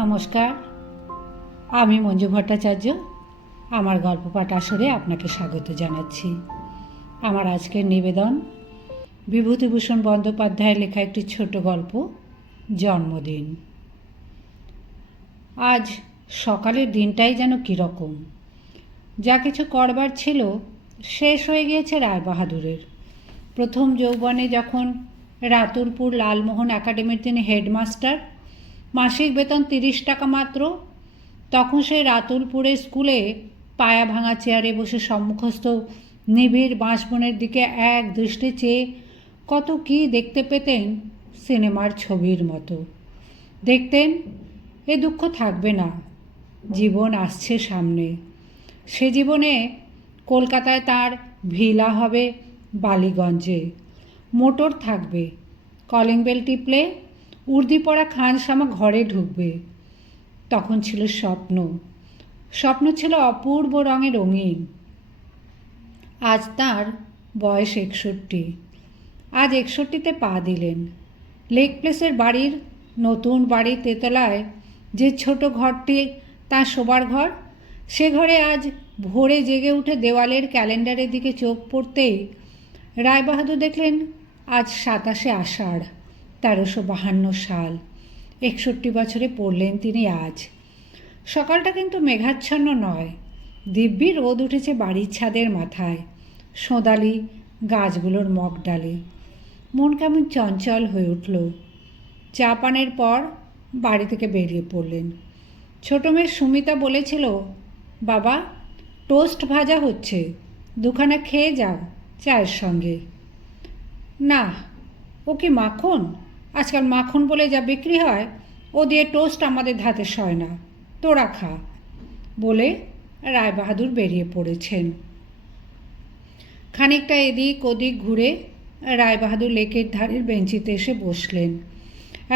নমস্কার, আমি মঞ্জু ভট্টাচার্য। আমার গল্প পাঠ আসরে আপনাকে স্বাগত জানাচ্ছি। আমার আজকের নিবেদন বিভূতিভূষণ বন্দ্যোপাধ্যায়ের লেখা একটি ছোট গল্প, জন্মদিন। আজ সকালের দিনটাই যেন কীরকম। যা কিছু করবার ছিল শেষ হয়ে গিয়েছে রায়বাহাদুরের। প্রথম যৌবনে যখন রাতুলপুর লালমোহন একাডেমির তিনি হেডমাস্টার, মাসিক বেতন 30 টাকা মাত্র, তখন সেই রাতুলপুরের স্কুলে পায়া ভাঙা চেয়ারে বসে সম্মুখস্থ নিবিড় বাঁশবনের দিকে এক দৃষ্টি চেয়ে কত কী দেখতে পেতেন সিনেমার ছবির মতো। দেখতেন এ দুঃখ থাকবে না, জীবন আসছে সামনে। সে জীবনে কলকাতায় তার ভিলা হবে বালিগঞ্জে, মোটর থাকবে, কলিং বেল টিপলে উর্দি পরা খানসামা ঘরে ঢুকবে। তখন ছিল স্বপ্ন, স্বপ্ন ছিল অপূর্ব রঙে রঙিন। আজ তার বয়স 61। আজ 61তে পা দিলেন। লেক প্লেসের বাড়ির নতুন বাড়ির তেতলায় যে ছোট ঘরটি তার শোবার ঘর, সে ঘরে আজ ভোরে জেগে উঠে দেওয়ালের ক্যালেন্ডারের দিকে চোখ পড়তেই রায়বাহাদুর দেখলেন আজ 27শে আষাঢ়, 1352 সাল। 61 বছরে পড়লেন তিনি আজ। সকালটা কিন্তু মেঘাচ্ছন্ন নয়, দিব্যি রোদ উঠেছে বাড়ির ছাদের মাথায়, সোঁদালি গাছগুলোর মগডালে। মন কেমন চঞ্চল হয়ে উঠল। চা পানের পর বাড়ি থেকে বেরিয়ে পড়লেন। ছোট মেয়ে সুমিতা বলেছিল, বাবা টোস্ট ভাজা হচ্ছে, দুখানা খেয়ে যাও চায়ের সঙ্গে। না, ও কি মাখন? আজকাল মাখন বলে যা বিক্রি হয়, ও দিয়ে টোস্ট আমাদের ধাতে সয় না, তোরা খা বলে রায়বাহাদুর বেরিয়ে পড়েছেন। খানিকটা এদিক ওদিক ঘুরে রায়বাহাদুর লেকের ধারের বেঞ্চিতে এসে বসলেন।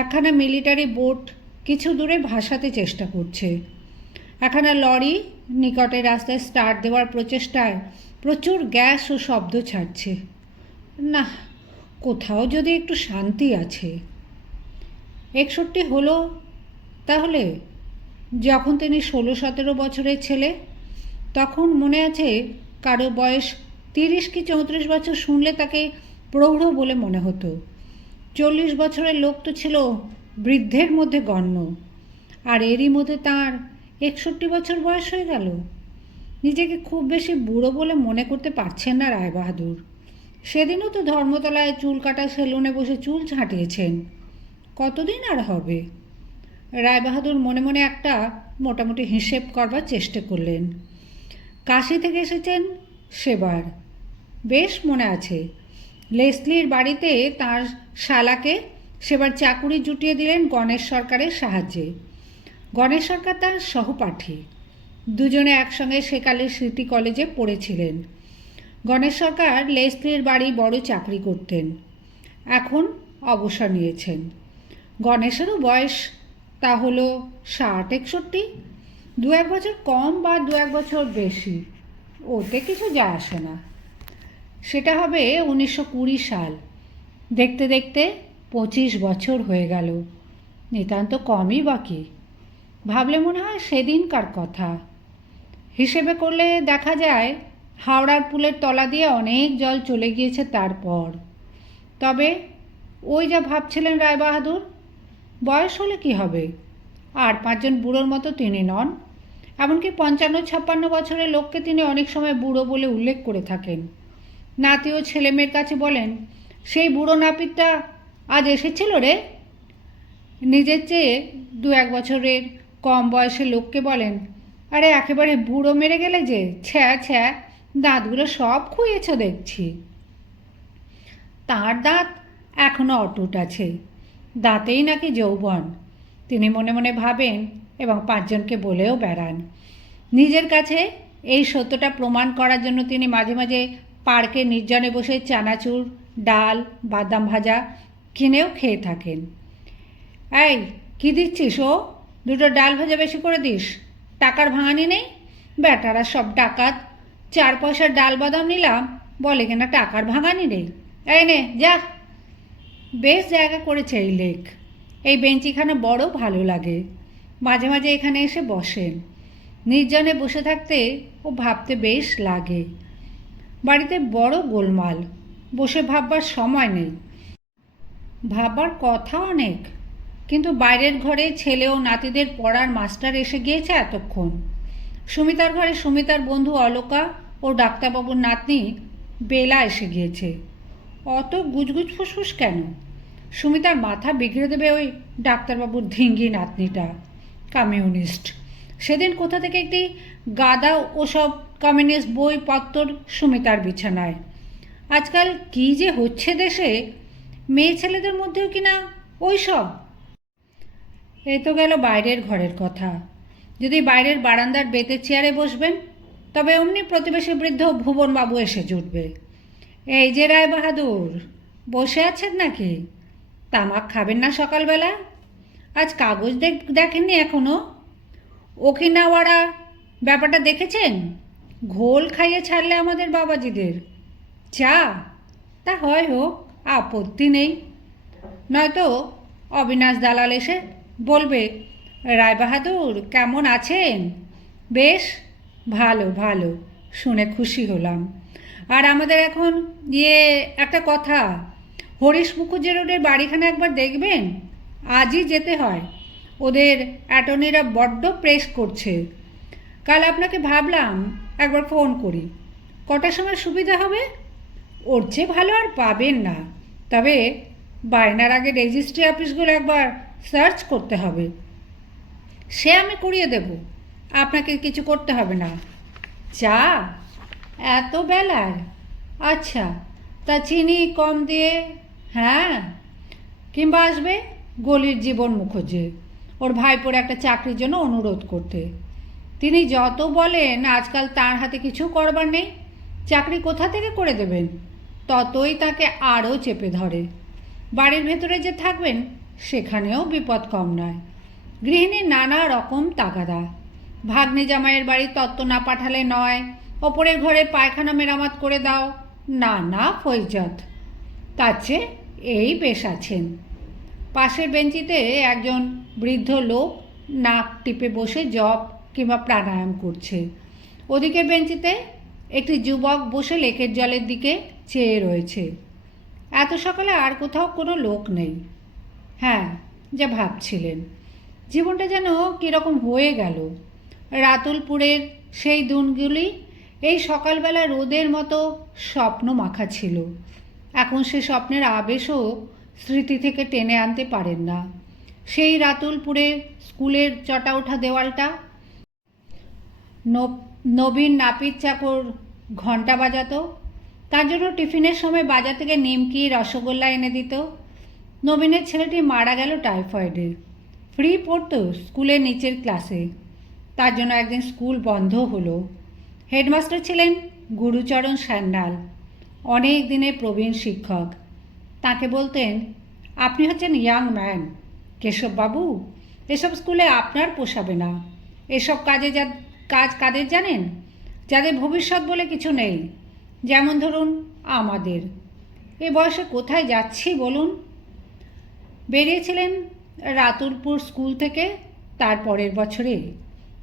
একখানা মিলিটারি বোট কিছু দূরে ভাসাতে চেষ্টা করছে। একখানা লরি নিকটের রাস্তায় স্টার্ট দেওয়ার প্রচেষ্টায় প্রচুর গ্যাস ও শব্দ ছাড়ছে। না, কোথাও যদি একটু শান্তি আছে। 61 হলো তাহলে? যখন তিনি 16-17 বছরের ছেলে, তখন মনে আছে কারো বয়স 30 কি 34 বছর শুনলে তাকে প্রৌঢ় বলে মনে হতো। 40 বছরের লোক তো ছিল বৃদ্ধের মধ্যে গণ্য, আর এরই মধ্যে তাঁর 61 বছর বয়স হয়ে গেল। নিজেকে খুব বেশি বুড়ো বলে মনে করতে পারছেন না রায়বাহাদুর। সেদিনও তো ধর্মতলায় চুল কাটা সেলুনে বসে চুল ছাঁটিয়েছেন। কতদিন আর হবে? রায়বাহাদুর মনে মনে একটা মোটামুটি হিসেব করবার চেষ্টা করলেন। কাশি থেকে এসেছেন সেবার, বেশ মনে আছে। লেসলির বাড়িতে তার শালাকে সেবার চাকুরি জুটিয়ে দিলেন গণেশ সরকারের সাহায্যে। গণেশ সরকার তার সহপাঠী, দুজনে একসঙ্গে সেকালের সিটি কলেজে পড়েছিলেন। গণেশ সরকার লেসলির বাড়ি বড় চাকরি করতেন, এখন অবসর নিয়েছেন। গণেশেরও বয়স তা হলো 60-61, 2-1 বছর কম বা 2-1 বছর বেশি, ওতে কিছু যায় আসে না। সেটা হবে 1920 সাল। দেখতে দেখতে 25 বছর হয়ে গেল, নিতান্ত কমই বাকি। ভাবলে মনে হয় সেদিনকার কথা। হিসেবে করলে দেখা যায় হাওড়ার পুলের তলা দিয়ে অনেক জল চলে গিয়েছে তারপর। তবে ওই যা ভাবছিলেন রায়বাহাদুর, বয়স হলে কি হবে, আর 5 জন বুড়োর মতো তিনি নন। এমনকি 55-56 বছরের লোককে তিনি অনেক সময় বুড়ো বলে উল্লেখ করে থাকেন। নাতি ও ছেলেমেয়ের কাছে বলেন, সেই বুড়ো নাপিতটা আজ এসেছিল রে। নিজের চেয়ে 2-1 বছরের কম বয়সের লোককে বলেন, আরে একেবারে বুড়ো মেরে গেলে যে, ছ্যা ছ্যা, দাঁতগুলো সব খুঁয়েছ দেখছি। তার দাঁত এখনও অটুট আছে, দাঁতেই নাকি যৌবন, তিনি মনে মনে ভাবেন এবং 5 জনকে বলেও বেড়ান। নিজের কাছে এই সত্যটা প্রমাণ করার জন্য তিনি মাঝে মাঝে পার্কে নির্জনে বসে চানাচুর, ডাল, বাদাম ভাজা কিনেও খেয়ে থাকেন। এই কী দিচ্ছিস? ও 2টো ডাল ভাজা বেশি করে দিস। টাকার ভাঙানি নেই? বেটারা সব ডাকাত, 4 পয়সার ডাল বাদাম নিলাম, বলে কিনা টাকার ভাঙানি নেই। এই নে যা। বেশ জায়গা করেছে এই লেক, এই বেঞ্চিখানা বড় ভালো লাগে। মাঝে মাঝে এখানে এসে বসেন। নির্জনে বসে থাকতে ও ভাবতে বেশ লাগে। বাড়িতে বড় গোলমাল, বসে ভাববার সময় নেই। ভাববার কথা অনেক, কিন্তু বাইরের ঘরে ছেলে ও নাতিদের পড়ার মাস্টার এসে গিয়েছে এতক্ষণ। সুমিতার ঘরে সুমিতার বন্ধু অলকা ও ডাক্তারবাবুর নাতনি বেলা এসে গিয়েছে। অত গুজগুজ ফুসফুস কেন? সুমিতার মাথা বিগড়ে দেবে ওই ডাক্তারবাবুর ধিঙ্গি নাতনিটা, কমিউনিস্ট। সেদিন কোথা থেকে একটি গাদা ওসব কমিউনিস্ট বই পত্তর সুমিতার বিছানায়। আজকাল কী যে হচ্ছে দেশে, মেয়ে ছেলেদের মধ্যেও কিনা ওই সব। এ তো গেল বাইরের ঘরের কথা। যদি বাইরের বারান্দার বেতের চেয়ারে বসবেন, তবে অমনি প্রতিবেশী বৃদ্ধ ভুবনবাবু এসে জুটবে। এই যে রায় বাহাদুর, বসে আছেন নাকি? তামাক খাবেন না সকালবেলা? আজ কাগজ দেখেননি এখনও? ওকিনাওয়াড়া ব্যাপারটা দেখেছেন? ঘোল খাইয়ে ছাড়লে আমাদের বাবাজিদের। চা? তা হয় হোক, আপত্তি নেই। নয়তো অবিনাশ দালাল এসে বলবে, রায়বাহাদুর কেমন আছেন? বেশ ভালো ভালো, শুনে খুশি হলাম। আর আমাদের এখন একটা কথা, হরিশ মুখুজ্জে রোডের বাড়িখানে একবার দেখবেন। আজই যেতে হয়, ওদের অ্যাটর্নিরা বড্ড প্রেস করছে। কাল আপনাকে ভাবলাম একবার ফোন করি, কটার সময় সুবিধা হবে? ওর চেয়ে ভালো আর পাবেন না, তবে বায়নার আগে রেজিস্ট্রি অফিসগুলো একবার সার্চ করতে হবে। সে আমি করিয়ে দেব, আপনাকে কিছু করতে হবে না। চা? এত বেলার? আচ্ছা, তা চিনি কম দিয়ে। হ্যাঁ, কিংবা আসবে গলির জীবন মুখুজ্জে, ওর ভাইপোর একটা চাকরির জন্য অনুরোধ করতে। তিনি যত বলেন আজকাল তার হাতে কিছু করবার নেই, চাকরি কোথা থেকে করে দেবেন, ততই তাকে আরও চেপে ধরে। বাড়ির ভেতরে যে থাকবেন সেখানেও বিপদ কম নয়। গৃহিণীর নানা রকম তাগাদা। ভাগ্নে জামাইয়ের বাড়ি তত্ত্ব না পাঠালে নয়, ওপরের ঘরে পায়খানা মেরামত করে দাও, নানা ফৈজত। তার চেয়ে এই বেশ আছেন। পাশের বেঞ্চিতে একজন বৃদ্ধ লোক নাক টিপে বসে জপ কিংবা প্রাণায়াম করছে। ওদিকের বেঞ্চিতে একটি যুবক বসে লেকের জলের দিকে চেয়ে রয়েছে। এত সকালে আর কোথাও কোনো লোক নেই। হ্যাঁ, যা ভাবছিলেন, জীবনটা যেন কীরকম হয়ে গেল। রাতুলপুরের সেই দিনগুলি এই সকালবেলা রোদের মতো স্বপ্ন মাখা ছিল। এখন সে স্বপ্নের আবেশও স্মৃতি থেকে টেনে আনতে পারেন না। সেই রাতুলপুরের স্কুলের চটা ওঠা দেওয়ালটা, নবীন নাপিত চাকর ঘণ্টা বাজাতো, তার জন্য টিফিনের সময় বাজার থেকে নিমকি রসগোল্লা এনে দিত। নবীনের ছেলেটি মারা গেল টাইফয়েডে। ফ্রি পড়তো স্কুলের নিচের ক্লাসে, তার জন্য একদিন স্কুল বন্ধ হলো। হেডমাস্টার ছিলেন গুরুচরণ সান্যাল, অনেক দিনের প্রবীণ শিক্ষক। তাকে বলতেন, আপনি হচ্ছেন ইয়াং ম্যান, কেশববাবু, এসব স্কুলে আপনার পোষাবে না। এসব কাজ কাদের জানেন? যাদের ভবিষ্যৎ বলে কিছু নেই, যেমন ধরুন আমাদের। এ বয়সে কোথায় যাচ্ছি বলুন? বেরিয়েছিলেন রাতুলপুর স্কুল থেকে তার পরের বছরে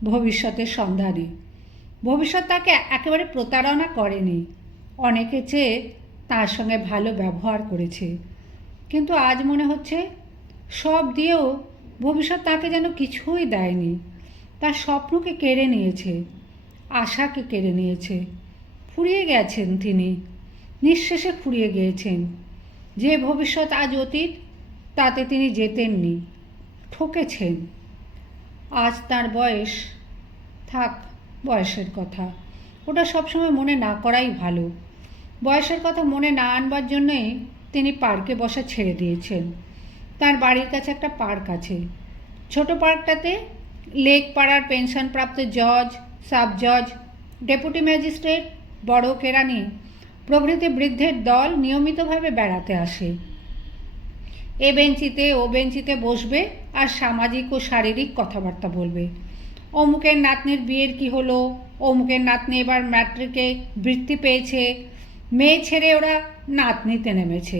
ভবিষ্যতের সন্ধানে। ভবিষ্যৎ তাকে একেবারে প্রতারণা করেনি, অনেকে চেয়ে তার সঙ্গে ভালো ব্যবহার করেছে। কিন্তু আজ মনে হচ্ছে সব দিয়েও ভবিষ্যৎ তাকে যেন কিছুই দেয়নি। তার স্বপ্নকে কেড়ে নিয়েছে, আশাকে কেড়ে নিয়েছে। ফুরিয়ে গেছেন তিনি, নিঃশেষে ফুরিয়ে গিয়েছেন। যে ভবিষ্যৎ আজ অতীত, তাতে তিনি যেতেননি, ঠকেছেন। আজ তার বয়স, থাক বয়সের কথা, ওটা সবসময় মনে না করাই ভালো। বয়সের কথা মনে না আনবার জন্যই তিনি পার্কে বসা ছেড়ে দিয়েছেন। তার বাড়ির কাছে একটা পার্ক আছে। ছোট পার্কটাতে লেক পাড়ার পেনশনপ্রাপ্ত জজ, সাব জজ, ডেপুটি ম্যাজিস্ট্রেট, বড় কেরানি প্রভৃতি বৃদ্ধের দল নিয়মিতভাবে বেড়াতে আসে। এ বেঞ্চিতে ও বেঞ্চিতে বসবে আর সামাজিক ও শারীরিক কথাবার্তা বলবে। অমুকের নাতনির বিয়ের কি হলো, অমুকের নাতনি এবার ম্যাট্রিকে বৃত্তি পেয়েছে, মেয়ে ছেড়ে ওরা নাতনিতে নেমেছে।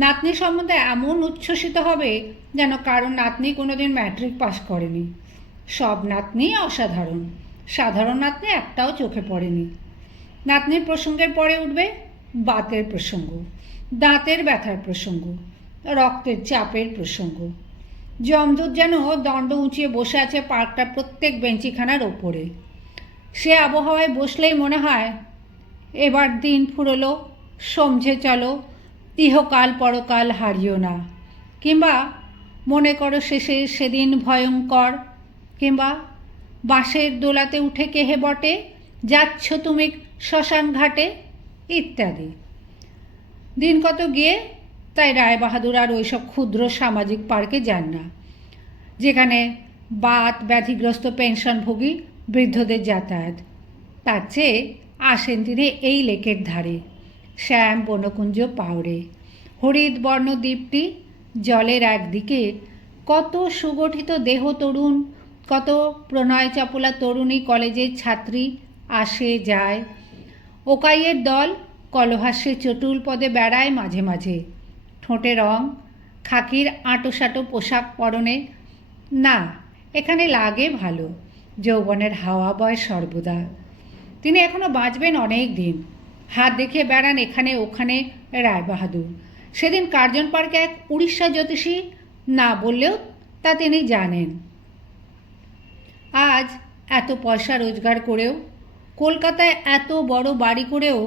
নাতনি সম্বন্ধে এমন উচ্ছ্বসিত হবে যেন কারণ নাতনি কোনোদিন ম্যাট্রিক পাস করেনি। সব নাতনি অসাধারণ, সাধারণ নাতনি একটাও চোখে পড়েনি। নাতনির প্রসঙ্গের পরে উঠবে বাতের প্রসঙ্গ, দাঁতের ব্যথার প্রসঙ্গ, রক্তের চাপের প্রসঙ্গ। যমদূত যেন দণ্ড উঁচিয়ে বসে আছে পার্কটার প্রত্যেক বেঞ্চিখানার ওপরে। সে আবহাওয়ায় বসলেই মনে হয় এবার দিন ফুরলো, সমঝে চলো, ইহকাল পরকাল হারিও না, কিংবা মনে করো শেষে সেদিন ভয়ঙ্কর, কিংবা বাঁশের দোলাতে উঠে কেহে বটে, যাচ্ছ তুমি শ্মশান ঘাটে, ইত্যাদি। দিন কত গিয়ে তাই রায়বাহাদুর আর ওইসব ক্ষুদ্র সামাজিক পার্কে যান না, যেখানে বাত ব্যাধিগ্রস্ত পেনশনভোগী বৃদ্ধদের যাতায়াত। তার চেয়ে আসেন তিনি এই লেকের ধারে, শ্যাম বনকুঞ্জ পাওড়ে। হরিৎ বর্ণ দ্বীপটি, জলের একদিকে কত সুগঠিত দেহ তরুণ, কত প্রণয় চপলা তরুণী কলেজের ছাত্রী আসে যায়। ওকাইয়ের দল কলহাস্যে চটুল পদে বেড়ায় মাঝে মাঝে, ঠোঁটে রং, খাকির আঁটোসাঁটো পোশাক পরনে। না, এখানে লাগে ভালো, যৌবনের হাওয়া বয় সর্বদা। তিনি এখনও বাঁচবেন অনেক দিন। হাত দেখিয়ে বেড়ান এখানে ওখানে রায়বাহাদুর। সেদিন কার্জন পার্কে এক উড়িষ্যা জ্যোতিষী না বললেও তা তিনি জানেন। আজ এত পয়সা রোজগার করেও, কলকাতায় এত বড় বাড়ি করেও,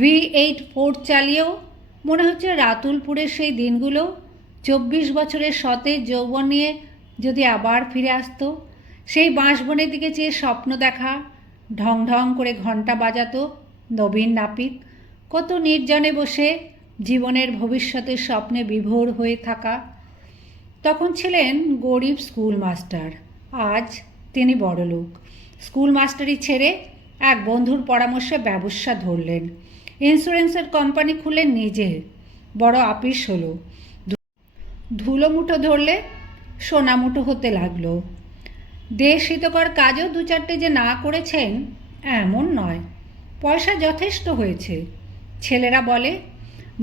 V8 ফোর্ড চালিয়েও মনে হচ্ছে রাতুলপুরের সেই দিনগুলো 24 বছরের সতেজ যৌবন নিয়ে যদি আবার ফিরে আসতো। সেই বাঁশবনের দিকে চেয়ে স্বপ্ন দেখা, ঢং ঢং করে ঘণ্টা বাজাতো নবীন নাপিত, কত নির্জনে বসে জীবনের ভবিষ্যতের স্বপ্নে বিভোর হয়ে থাকা। তখন ছিলেন গরিব স্কুল মাস্টার, আজ তিনি বড়লোক। স্কুল মাস্টারি ছেড়ে এক বন্ধুর পরামর্শে ব্যবসা ধরলেন, ইন্স্যুরেন্সের কোম্পানি খুললেন নিজের। বড় আপিস হলো, ধুলো মুঠো ধরলে সোনা মুঠো হতে লাগলো। দেশ হিতকর কাজও দু চারটে যে না করেছেন এমন নয়, পয়সা যথেষ্ট হয়েছে। ছেলেরা বলে,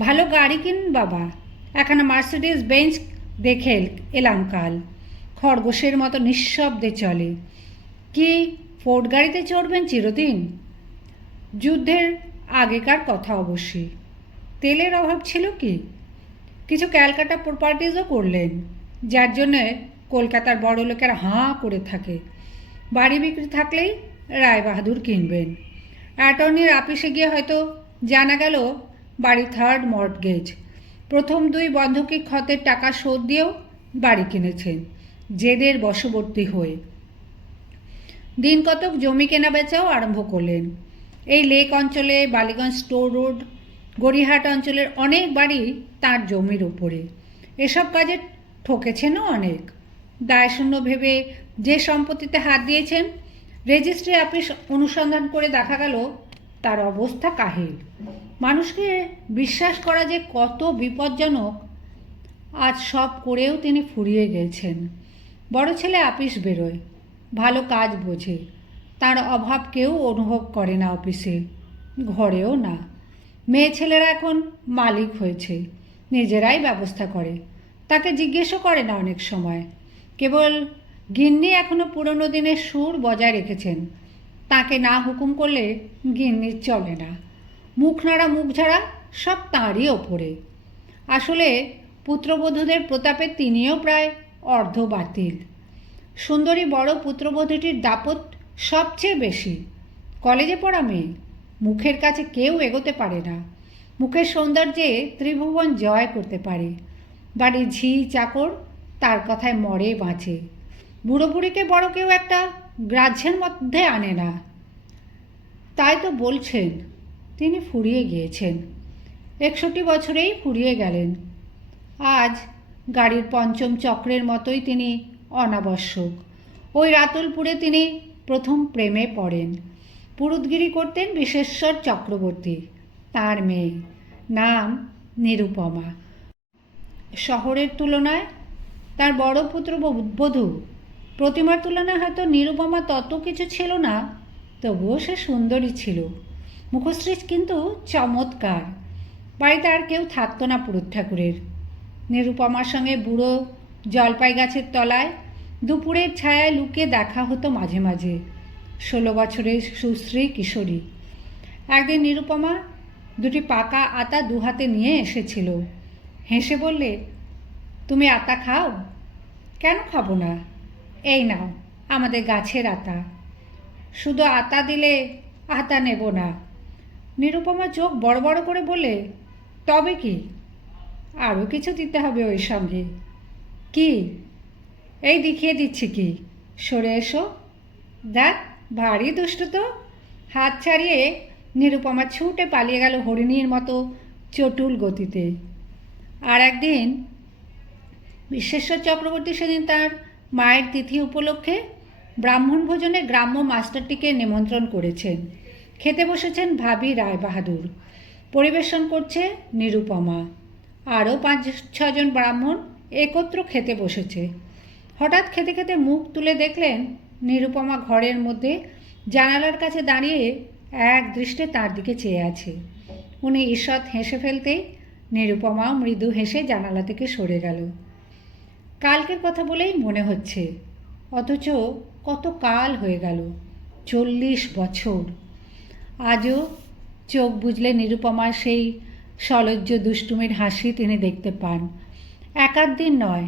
ভালো গাড়ি কিন বাবা, এখানে মার্সিডিজ বেঞ্চ দেখে এলাম কাল, খরগোশের মতো নিঃশব্দে চলে। কি ফোর্ড গাড়িতে চড়বেন চিরদিন? যুদ্ধের আগেকার কথা অবশ্যই। তেলের অভাব ছিল কি? কিছু ক্যালকাটা প্রপার্টিজও করলেন, যার জন্যে কলকাতার বড় লোকেরা হাঁ করে থাকে। বাড়ি বিক্রি থাকলেই রায়বাহাদুর কিনবেন। অ্যাটর্নির অফিসে গিয়ে হয়তো জানা গেল বাড়ি থার্ড মর্টগেজ। প্রথম 2 বন্ধকি ক্ষতের টাকা শোধ দিয়েও বাড়ি কিনেছেন জেদের বশবর্তী হয়ে। দিন কতক জমি কেনা বেচাও আরম্ভ করলেন। এই লেক অঞ্চলে, বালিগঞ্জ স্টোর রোড, গড়িয়াহাট অঞ্চলের অনেক বাড়ি তার জমির উপরে। এসব কাজে ঠকেছেনও অনেক। দায়শূন্য ভেবে যে সম্পত্তিতে হাত দিয়েছেন, রেজিস্ট্রি অফিস অনুসন্ধান করে দেখা গেল তার অবস্থা কাহিল। মানুষকে বিশ্বাস করা যে কত বিপজ্জনক, আজ সব করেও তিনি ফুরিয়ে গেছেন। বড় ছেলে অফিস বেরোয়, ভালো কাজ বোঝে, তার অভাব কেউ অনুভব করে না অফিসে, ঘরেও না। মেয়ে ছেলেরা এখন মালিক হয়েছে, নিজেরাই ব্যবস্থা করে, তাকে জিজ্ঞেসও করে না অনেক সময়। কেবল গিন্নি এখনও পুরনো দিনের সুর বজায় রেখেছেন, তাকে না হুকুম করলে গিন্নির চলে না। মুখ নাড়া মুখ ঝাড়া সব তাঁরই ওপরে। আসলে পুত্রবধূদের প্রতাপে তিনিও প্রায় অর্ধ বাতিল। সুন্দরী বড় পুত্রবধূটির দাপট সবচেয়ে বেশি। কলেজে পড়া মেয়ে, মুখের কাছে কেউ এগোতে পারে না। মুখের সৌন্দর্যে ত্রিভুবন জয় করতে পারে। বাড়ির ঝি চাকর তার কথায় মরে বাঁচে। বুড়ো বুড়িকে বড় কেউ একটা গ্রাহ্যের মধ্যে আনে না। তাই তো বলছেন তিনি ফুরিয়ে গিয়েছেন। 61 বছরেই ফুরিয়ে গেলেন। আজ গাড়ির পঞ্চম চক্রের মতোই তিনি অনাবশ্যক। ওই রাতুলপুরে তিনি প্রথম প্রেমে পড়েন। পুরুতগিরি করতেন বিশেশ্বর চক্রবর্তী, তার মেয়ে, নাম নিরুপমা। শহরের তুলনায় তার বড় পুত্রবধূ প্রতিমার তুলনায় হয়তো নিরুপমা তত কিছু ছিল না, তবুও সে সুন্দরী ছিল। মুখশ্রী কিন্তু চমৎকার। বাড়িতে আর কেউ থাকতো না পুরুত ঠাকুরের। নিরুপমার সঙ্গে বুড়ো জলপাই গাছের তলায় দুপুরের ছায়ায় লুকিয়ে দেখা হতো মাঝে মাঝে। 16 বছরের সুশ্রী কিশোরী। একদিন নিরুপমা দুটি পাকা আতা দুহাতে নিয়ে এসেছিল। হেসে বললে, তুমি আতা খাও? কেন খাবো না, এই নাও আমাদের গাছের আতা। শুধু আতা দিলে আতা নেব না। নিরুপমা চোখ বড় বড় করে বলে, তবে কি? আরও কিছু দিতে হবে ওই সঙ্গে। কি? এই দেখিয়ে দিচ্ছি কি, সরে এসো। দেখ, ভারী দুষ্টু তো। হাত ছাড়িয়ে নিরুপমা ছুটে পালিয়ে গেল হরিণীর মতো চটুল গতিতে। আর একদিন বিশ্বেশ্বর চক্রবর্তী সেদিন তার মায়ের তিথি উপলক্ষে ব্রাহ্মণ ভোজনে গ্রাম্য মাস্টারটিকে নিমন্ত্রণ করেছেন। খেতে বসেছেন ভাবি রায়বাহাদুর, পরিবেশন করছে নিরুপমা। আরও 5-6 ব্রাহ্মণ একত্র খেতে বসেছে। হঠাৎ খেতে খেতে মুখ তুলে দেখলেন নিরুপমা ঘরের মধ্যে জানালার কাছে দাঁড়িয়ে এক দৃষ্টে তার দিকে চেয়ে আছে। উনি ঈষৎ হেসে ফেলতেই নিরুপমাও মৃদু হেসে জানালা থেকে সরে গেল। কালকের কথা বলেই মনে হচ্ছে, অথচ কত কাল হয়ে গেল, 40 বছর। আজও চোখ বুজলে নিরুপমার সেই সলজ্জ দুষ্টুমির হাসি তিনি দেখতে পান। একাধ দিন নয়,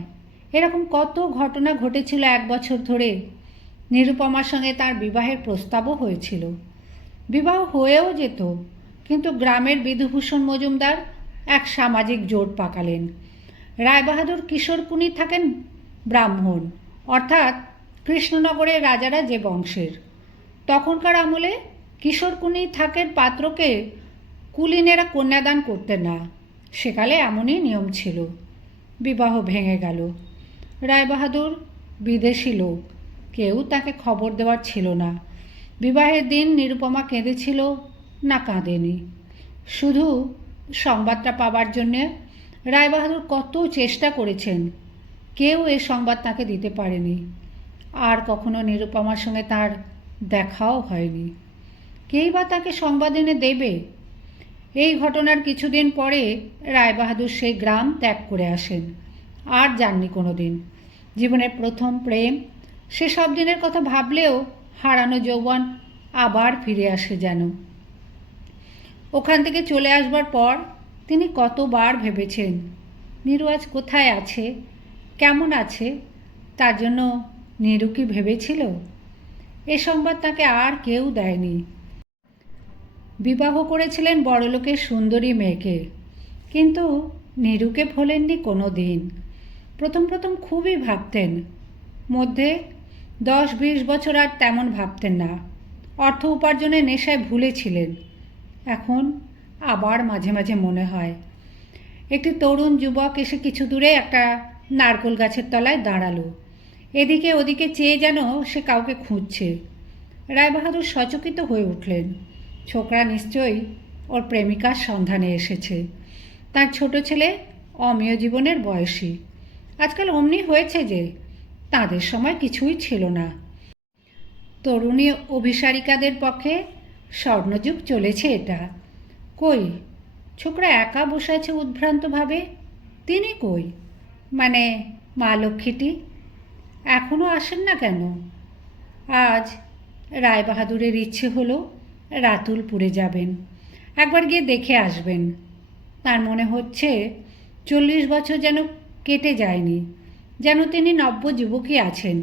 এরকম কত ঘটনা ঘটেছিল 1 বছর ধরে। নিরুপমার সঙ্গে তার বিবাহের প্রস্তাবও হয়েছিল, বিবাহ হয়েও যেত, কিন্তু গ্রামের বিধুভূষণ মজুমদার এক সামাজিক জোট পাকালেন। রায়বাহাদুর কিশোরকুনি থাকেন ব্রাহ্মণ, অর্থাৎ কৃষ্ণনগরের রাজারা যে বংশের। তখনকার আমলে কিশোরকুনি থাকের পাত্রকে কুলীনেরা কন্যাদান করতেন না, সেকালে এমনই নিয়ম ছিল। বিবাহ ভেঙে গেল। রায়বাহাদুর বিদেশি লোক, কেউ তাকে খবর দেওয়ার ছিল না। বিবাহের দিন নিরুপমা কেঁদেছিল না কাঁদেনি। শুধু সংবাদটা পাবার জন্যে রায়বাহাদুর কত চেষ্টা করেছেন, কেউ এ সংবাদ তাকে দিতে পারেনি। আর কখনো নিরুপমার সঙ্গে তার দেখাও হয়নি। কেই বা তাকে সংবাদ এনে দেবে? এই ঘটনার কিছুদিন পরে রায়বাহাদুর সেই গ্রাম ত্যাগ করে আসেন, আর যাননি কোনো দিন। জীবনের প্রথম প্রেম, সেসব দিনের কথা ভাবলেও হারানো যৌবন আবার ফিরে আসে যেন। ওখান থেকে চলে আসবার পর তিনি কতবার ভেবেছেন নীরু আজ কোথায় আছে, কেমন আছে। তার জন্য নীরু কি ভেবেছিল? এ সংবাদ তাকে আর কেউ দেয়নি। বিবাহ করেছিলেন বড়লোকের সুন্দরী মেয়েকে, কিন্তু নীরুকে ভোলেননি কোনো দিন। প্রথম প্রথম খুবই ভাবতেন, মধ্যে 10-20 বছর আর তেমন ভাবতেন না। অর্থ উপার্জনের নেশায় ভুলেছিলেন। এখন আবার মাঝে মাঝে মনে হয়। একটি তরুণ যুবক এসে কিছু দূরে একটা নারকেল গাছের তলায় দাঁড়ালো। এদিকে ওদিকে চেয়ে যেন সে কাউকে খুঁজছে। রায়বাহাদুর সচকিত হয়ে উঠলেন। ছোকরা নিশ্চয়ই ওর প্রেমিকার সন্ধানে এসেছে। তার ছোট ছেলে অমেয় জীবনের বয়সী। আজকাল অমনি হয়েছে যে তাদের সময় কিছুই ছিল না। তরুণী অভিসারিকাদের পক্ষে স্বর্ণযুগ চলেছে এটা। কই, ছোকরা একা বসে আছে উদ্ভ্রান্তভাবে। তিনি কই, মানে মা লক্ষ্মীটি এখনও আসেন না কেন? আজ রায়বাহাদুরের ইচ্ছে হলো রাতুলপুরে যাবেন, একবার গিয়ে দেখে আসবেন। তার মনে হচ্ছে 40 বছর যেন কেটে যায়নি, যেন তিনি নব্য যুবকই আছেন।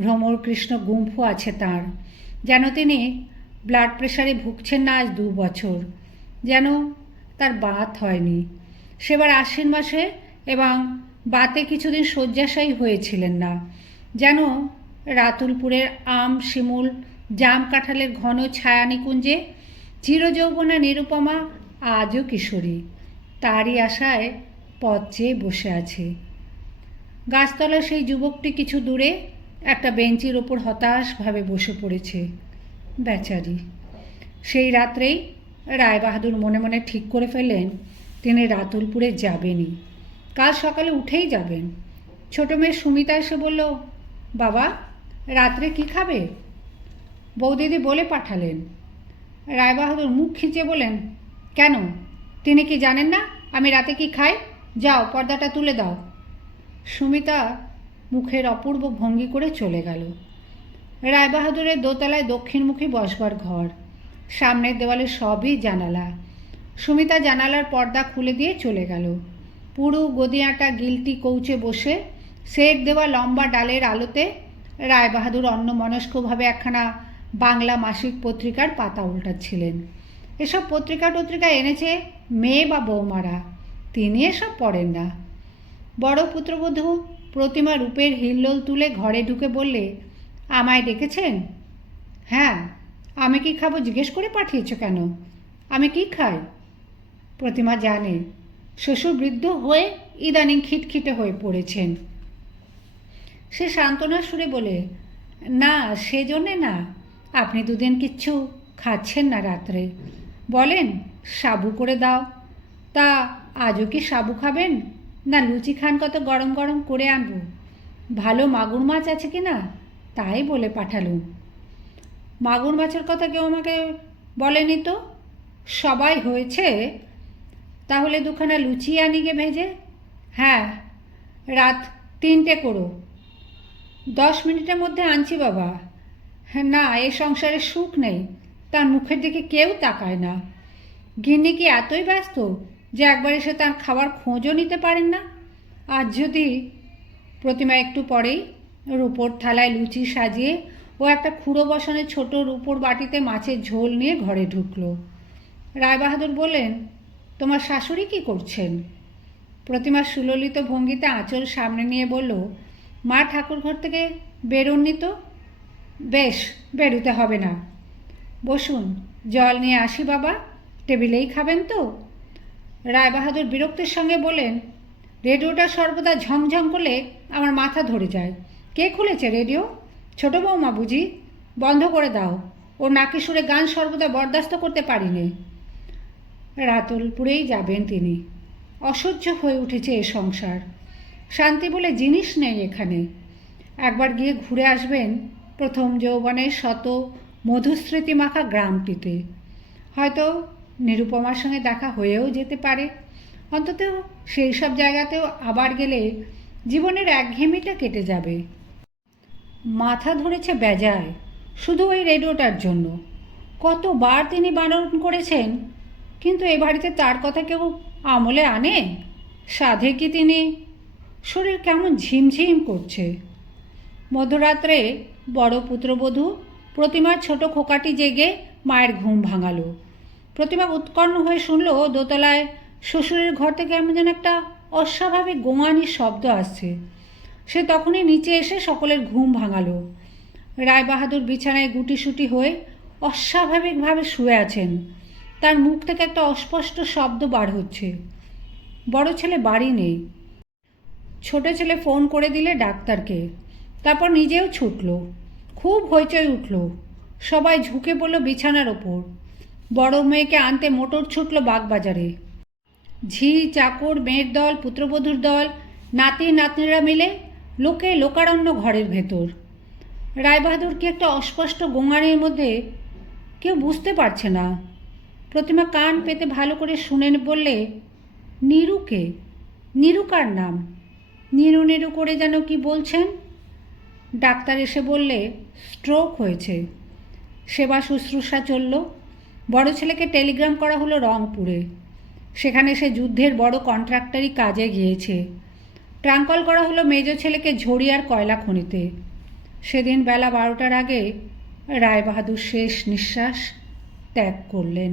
ভ্রমর কৃষ্ণ গুম্ফ আছে তার, যেন তিনি ব্লাড প্রেশারে ভুগছেন না আজ 2 বছর, যেন তার বাত হয়নি। সেবার আশ্বিন মাসে এবং বাতে কিছুদিন শয্যাশায়ী হয়েছিলেন না, যেন রাতুলপুরের আম শিমুল জাম কাঁঠালের ঘন ছায়া নিকুঞ্জে চিরযৌবনা নিরুপমা আজও কিশোরী, তারই আশায় পথ চেয়ে বসে আছে। গাছতলা সেই যুবকটি কিছু দূরে একটা বেঞ্চির ওপর হতাশভাবে বসে পড়েছে। বেচারি। সেই রাত্রেই রায়বাহাদুর মনে মনে ঠিক করে ফেললেন তিনি রাতুলপুরে যাবেনই, কাল সকালে উঠেই যাবেন। ছোট মেয়ে সুমিতা এসে বলল, বাবা রাত্রে কি খাবে? বৌদিদি বলে পাঠালেন। রায়বাহাদুর মুখ খিঁচে বলেন, কেন, তিনি কি জানেন না আমি রাতে কি খাই? যাও পর্দাটা তুলে দাও। সুমিতা মুখের অপূর্ব ভঙ্গি করে চলে গেল। রায়বাহাদুরের দোতলায় দক্ষিণমুখী বসবার ঘর, সামনের দেওয়ালে সবই জানালা। সুমিতা জানালার পর্দা খুলে দিয়ে চলে গেল। পুরু গদিয়াটা গিলটি কৌচে বসে সেট দেওয়া লম্বা ডালের আলোতে রায়বাহাদুর অন্যমনস্কভাবে একখানা বাংলা মাসিক পত্রিকার পাতা উল্টাচ্ছিলেন। এসব পত্রিকা এনেছে মেয়ে বা বৌমারা, তিনি এসব পড়েন না। বড় পুত্রবধূ প্রতিমা রূপের হিল্লোল তুলে ঘরে ঢুকে বললে, আমায় ডেকেছেন? হ্যাঁ। আমি কি খাবো জিজ্ঞেস করে পাঠিয়েছ কেন? আমি কি খাই? প্রতিমা জানে শ্বশুর বৃদ্ধ হয়ে ইদানিং খিটখিটে হয়ে পড়েছেন। সে সান্ত্বনার সুরে বলে, না সেজন্যে না, আপনি দুদিন কিচ্ছু খাচ্ছেন না রাত্রে। বলেন সাবু করে দাও। তা আজও কি সাবু খাবেন, না লুচি খান কত গরম গরম করে আনবো? ভালো মাগুর মাছ আছে কি না তাই বলে পাঠালুম। মাগুর মাছের কথা কেউ আমাকে বলেনি তো। সবাই হয়েছে। তাহলে দুখানা লুচি আনি গে ভেজে। হ্যাঁ, রাত 3টে করো। 10 মিনিটের মধ্যে আনছি বাবা। না, এ সংসারে সুখ নেই, তার মুখের দিকে কেউ তাকায় না। গিন্নি কি এতই ব্যস্ত যে একবার এসে তার খাবার খোঁজও নিতে পারেন না? আজ যদি। প্রতিমা একটু পরেই রূপোর থালায় লুচি সাজিয়ে ও একটা খুঁড়ো বসানো ছোট রূপোর বাটিতে মাছের ঝোল নিয়ে ঘরে ঢুকল। রায়বাহাদুর বললেন, তোমার শাশুড়ি কি করছেন? প্রতিমা সুললিত ভঙ্গিতে আঁচল সামনে নিয়ে বলল, মা ঠাকুরঘর থেকে বেরোননি তো। বেশ, বেরোতে হবে না। বসুন, জল নিয়ে আসি বাবা। টেবিলেই খাবেন তো? রায়বাহাদুর বিরক্তির সঙ্গে বলেন, রেডিওটা সর্বদা ঝংঝং করলে আমার মাথা ধরে যায়। কে খুলেছে রেডিও? ছোট বৌমা বুঝি? বন্ধ করে দাও, ওর নাকি সুরে গান সর্বদা বরদাস্ত করতে পারিনি। রাতলপুরেই যাবেন তিনি। অসহ্য হয়ে উঠেছে এ সংসার। শান্তি বলে জিনিস নেই এখানে। একবার গিয়ে ঘুরে আসবেন প্রথম যৌবনের শত মধুস্মৃতি মাখা গ্রামটিতে। হয়তো নিরুপমার সঙ্গে দেখা হয়েও যেতে পারে। অন্তত সেই সব জায়গাতেও আবার গেলে জীবনের একঘেয়েমিটা কেটে যাবে। মাথা ধরেছে বেজায় শুধু ওই রেডিওটার জন্য। কতবার তিনি বারণ করেছেন, কিন্তু এ বাড়িতে তার কথা কেউ আমলে আনে? সাধে কি তিনি? শরীর কেমন ঝিমঝিম করছে। মধ্যরাত্রে বড় পুত্রবধূ প্রতিমার ছোট খোকাটি জেগে মায়ের ঘুম ভাঙালো। প্রতিমা উৎকণ্ঠ হয়ে শুনল দোতলায় শ্বশুরের ঘর থেকে এমন যেন একটা অস্বাভাবিক গোঙানির শব্দ আসছে। সে তখনই নিচে এসে সকলের ঘুম ভাঙালো। রায়বাহাদুর বিছানায় গুটিসুটি হয়ে অস্বাভাবিকভাবে শুয়ে আছেন। তার মুখ থেকে একটা অস্পষ্ট শব্দ বার হচ্ছে। বড় ছেলে বাড়ি নেই। ছোট ছেলে ফোন করে দিলে ডাক্তারকে। তারপর নিজেও ছুটল। খুব হইচই উঠল। সবাই ঝুঁকে পড়ল বিছানার ওপর। বড় মেয়েকে আনতে মোটর ছুটল বাগবাজারে। ঝি চাকর, মেয়ের দল, পুত্রবধূর দল, নাতি নাতনিরা মিলে লোকে লোকারণ্য ঘরের ভেতর। রায়বাহাদুর কি একটা অস্পষ্ট গোঙানির মধ্যে কেউ বুঝতে পারছে না। প্রতিমা কান পেতে ভালো করে শুনে বললে, নীরুকে? নীরু কার নাম? নীরু নীরু করে যেন কি বলছেন। ডাক্তার এসে বললে স্ট্রোক হয়েছে। সেবা শুশ্রূষা চলল। বড় ছেলেকে টেলিগ্রাম করা হলো রংপুরে। সেখানে সে যুদ্ধের বড় কন্ট্রাক্টরি কাজে গিয়েছে। ট্রাঙ্কল করা হলো মেজ ছেলেকে ঝড়িয়ার কয়লা খনিতে। সেদিন বেলা 12টার আগে রায়বাহাদুর শেষ নিঃশ্বাস ত্যাগ করলেন।